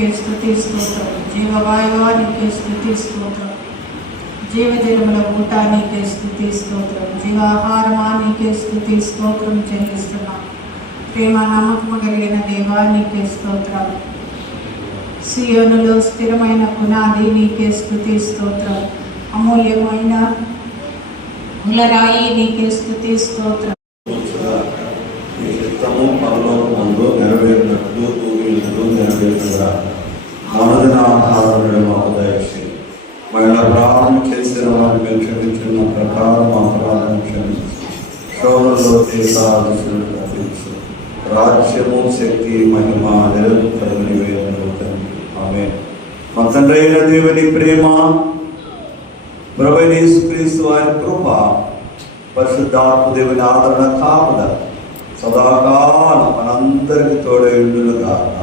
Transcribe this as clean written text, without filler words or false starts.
స్తుతి స్తోత్రం. జీవవాయువా నీకే స్తుతి స్తోత్రం. జీవజలముల ఊట నీకే స్తుతి స్తోత్రం. జీవాహారమా నీకే స్తుతి స్తోత్రం చెల్లిస్తున్నాం. ప్రేమ నమ్మకము కలిగిన దేవా నీకే స్తోత్రం. సియోనులో స్థిరమైన పునాది నీకే స్తుతి స్తోత్రం. అమూల్యమైన ములరాయి నీకే స్తుతి స్తోత్రం. నెరవేరినట్లు నెరవేరుగా మనదిన ఆహారం మాకు దయచేసి మహిళ ప్రారంభం చేసిన వారిని మేము క్షమించిన ప్రకారం మా అపరాధం క్షమించు. శోభలో తీర్థించు. రాజ్యము శక్తి మహిమ నిరంతరం నివేదనవుతుంది. ఆమేన్. మా తండ్రి అయిన దేవుని ప్రేమ, ప్రభువైన యేసుక్రీస్తు వారి కృప, పరిశుద్ధాత్మ దేవుని ఆదరణ కాపుదల సదాకాలం మనందరికి తోడై ఉండును గాక.